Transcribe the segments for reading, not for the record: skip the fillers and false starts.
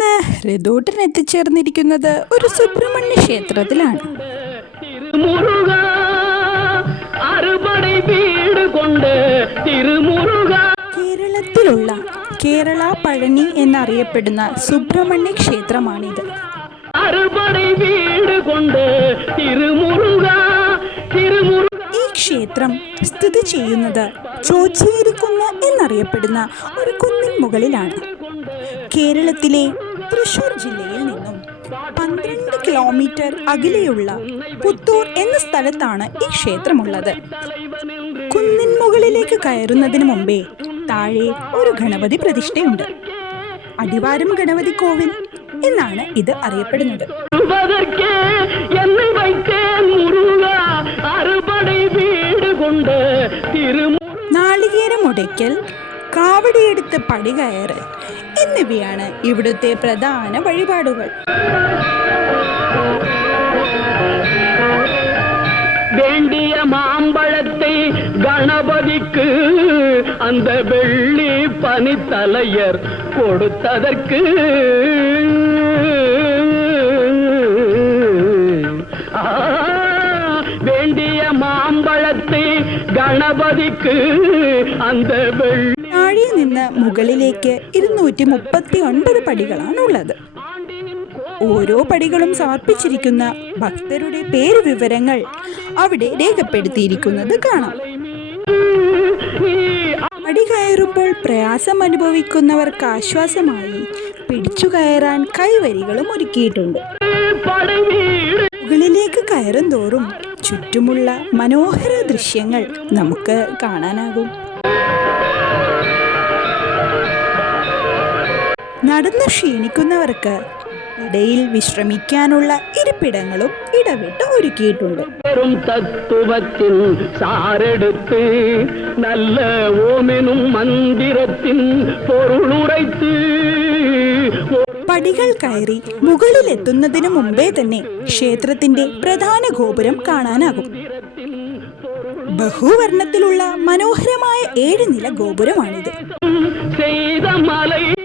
ഇന്ന് റിതോട്ടൻ എത്തിച്ചേർന്നിരിക്കുന്നത് ഒരു സുബ്രഹ്മണ്യ ക്ഷേത്രത്തിലാണ്. കേരളത്തിലുള്ള കേരള പഴനി എന്നറിയപ്പെടുന്ന സുബ്രഹ്മണ്യ ക്ഷേത്രമാണിത്. ഈ ക്ഷേത്രം സ്ഥിതി ചെയ്യുന്നത് ചോച്ചേരിക്കുന്ന് എന്നറിയപ്പെടുന്ന ഒരു കുന്നിൻ മുകളിലാണ്. കേരളത്തിലെ തൃശ്ശൂർ ജില്ലയിൽ നിന്നും 12 കിലോമീറ്റർ അകലെയുള്ള പുത്തൂർ എന്ന സ്ഥലത്താണ് ഈ ക്ഷേത്രമുള്ളത്. കുന്നിൻ മുകളിലേക്ക് കയറുന്നതിന് മുമ്പേ താഴെ ഒരു ഗണപതി പ്രതിഷ്ഠയുണ്ട്. അടിവാരം ഗണപതി കോവിൽ എന്നാണ് ഇത് അറിയപ്പെടുന്നത്. നാളികേരം ഉടയ്ക്കൽ, കാവടിയെടുത്ത് പടികയറ് എന്നിവയാണ് ഇവിടുത്തെ പ്രധാന വഴിപാടുകൾ. വേണ്ടിയ മാമ്പഴത്തെ ഗണപതിക്ക് അന്ത വെള്ളി പനിത്തലയർ കൊടുത്തതற்கு വേണ്ടിയ മാമ്പഴത്തെ ഗണപതിക്ക് അന്ത വെള്ളി. താഴെ നിന്ന് മുകളിലേക്ക് 239 പടികളാണുള്ളത്. ഓരോ പടികളും സമർപ്പിച്ചിരിക്കുന്ന ഭക്തരുടെ പേര് വിവരങ്ങൾ അവിടെ രേഖപ്പെടുത്തിയിരിക്കുന്നത് കാണാം. പടി കയറുമ്പോൾ പ്രയാസം അനുഭവിക്കുന്നവർക്ക് ആശ്വാസമായി പിടിച്ചു കയറാൻ കൈവരികളും ഒരുക്കിയിട്ടുണ്ട്. മുകളിലേക്ക് കയറും തോറും ചുറ്റുമുള്ള മനോഹര ദൃശ്യങ്ങൾ നമുക്ക് കാണാനാകും. നടന്നു ക്ഷീണിക്കുന്നവർക്ക് ഇടയിൽ വിശ്രമിക്കാനുള്ള ഇരിപ്പിടങ്ങളും ഇടവിട്ട് ഒരുക്കിയിട്ടുണ്ട്. തത്വത്തിൻ സാരെടുത്ത് നല്ല ഓമെനും മന്ദിരത്തിൻ പൊരുളുറയ്ത്ത്. പടികൾ കയറി മുകളിലെത്തുന്നതിന് മുമ്പേ തന്നെ ക്ഷേത്രത്തിന്റെ പ്രധാന ഗോപുരം കാണാനാകും. ബഹുവർണ്ണത്തിലുള്ള മനോഹരമായ 7 നില ഗോപുരമാണിത്.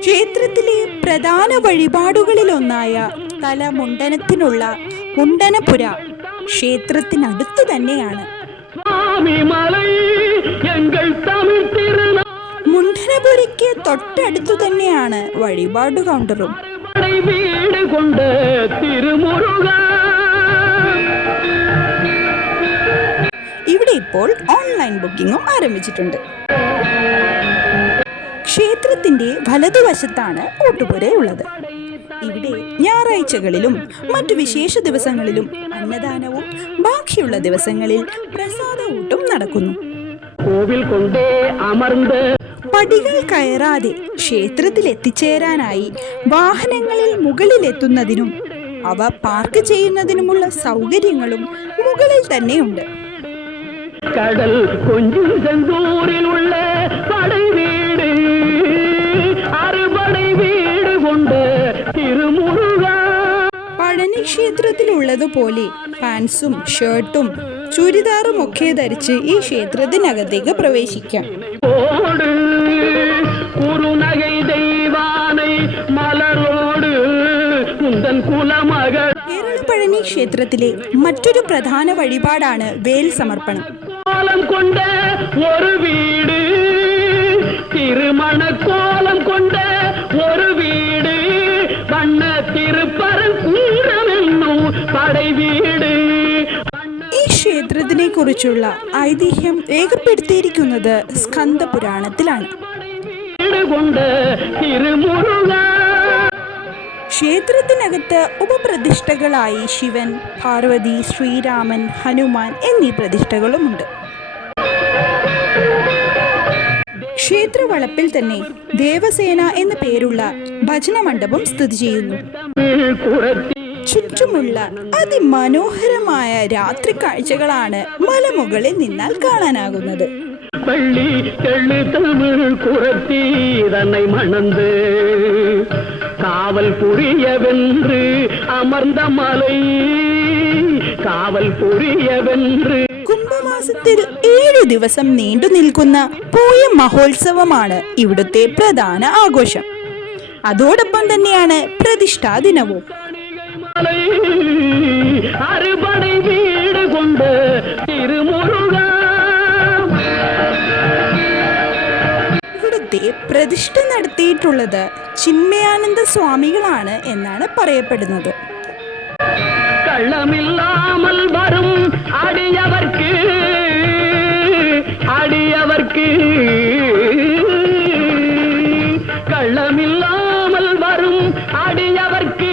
ക്ഷേത്രത്തിലെ പ്രധാന വഴിപാടുകളിലൊന്നായ തലമുണ്ടനത്തിനുള്ള മുണ്ടനപുര ക്ഷേത്രത്തിനടുത്ത് തന്നെയാണ്. മുണ്ടനപുരയ്ക്ക് തൊട്ടടുത്തു തന്നെയാണ് വഴിപാടു കൗണ്ടറും. ഇവിടെ ഇപ്പോൾ ഓൺലൈൻ ബുക്കിംഗും ആരംഭിച്ചിട്ടുണ്ട്. ക്ഷേത്രത്തിന്റെ വലതുവശത്താണ് ഊട്ടുപുരയുള്ളത്. ഇവിടെ ഞായറാഴ്ചകളിലും മറ്റു വിശേഷ ദിവസങ്ങളിലും അന്നദാനവും ബാക്കിയുള്ള ദിവസങ്ങളിൽ പ്രസാദ ഊട്ടും നടക്കുന്നു. പടികൾ കയറാതെ ക്ഷേത്രത്തിൽ എത്തിച്ചേരാനായി വാഹനങ്ങളിൽ മുകളിലെത്തുന്നതിനും അവ പാർക്ക് ചെയ്യുന്നതിനുമുള്ള സൗകര്യങ്ങളും മുകളിൽ തന്നെയുണ്ട്. കടൽ കൊഞ്ചും സെന്തൂരിലുള്ള പടവീട് അറുപട വീട് കൊണ്ട് തിരുമുരുക. പഴനി ക്ഷേത്രത്തിലുള്ളതുപോലെ പാൻസും ഷർട്ടും ചുരിദാറും ഒക്കെ ധരിച്ച് ഈ ക്ഷേത്രത്തിനകത്തേക്ക് പ്രവേശിക്കാം. കേരള പഴനി ക്ഷേത്രത്തിലെ മറ്റൊരു പ്രധാന വഴിപാടാണ് വേൽ സമർപ്പണം. കൊണ്ട് ഒരു വീട് തിരുമണക്കോലം കൊണ്ട് ഒരു വീട് വണ്ണ തിരുപ്പരംകൂരമെന്നു പടവീട്. ഈ ക്ഷേത്രത്തിനെ കുറിച്ചുള്ള ഐതിഹ്യം രേഖപ്പെടുത്തിയിരിക്കുന്നത് സ്കന്ദപുരാണത്തിലാണ്. ക്ഷേത്രത്തിനകത്ത് ഉപപ്രതിഷ്ഠകളായി ശിവൻ, പാർവതി, ശ്രീരാമൻ, ഹനുമാൻ എന്നീ പ്രതിഷ്ഠകളുമുണ്ട്. ക്ഷേത്രവളപ്പിൽ തന്നെ ദേവസേന എന്ന പേരുള്ള ഭജന മണ്ഡപം സ്ഥിതി ചെയ്യുന്നു. ചുറ്റുമുള്ള അതിമനോഹരമായ രാത്രി കാഴ്ചകളാണ് മലമുകളിൽ നിന്നാൽ കാണാനാകുന്നത്. பள்ளி தெள்ளு தமிழ் குரத்தி தன்னை மணந்து காவல் புரியவென்று அமர்ந்த மலை കാവൽ പുരിയവെன்று. കുംഭമാസത്തിൽ 7 ദിവസം നീണ്ടു നിൽക്കുന്ന പൂയ മഹോത്സവമാണ് ഇവിടുത്തെ പ്രധാന ആഘോഷം. അതോടൊപ്പം തന്നെയാണ് പ്രതിഷ്ഠാ ദിനവും. അറുപടை വീട് കൊണ്ട് തിരുമുരുക. ഇവിടുത്തെ പ്രതിഷ്ഠ നടത്തിയിട്ടുള്ളത് ചിന്മയാനന്ദ സ്വാമികളാണ് എന്നാണ് പറയപ്പെടുന്നത്. കള്ളമില്ലാமல் വരും അടിയവർക്ക് കള്ളമില്ലാமல் വരും അടിയവർക്ക്.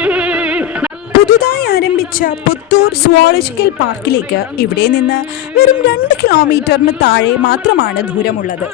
പുതുതായി ആരംഭിച്ച പുത്തൂർ സുവോളജിക്കൽ പാർക്കിലേക്ക് ഇവിടെ നിന്ന് വെറും 2 കിലോമീറ്ററിന് താഴെ മാത്രമാണ് ദൂരമുള്ളത്.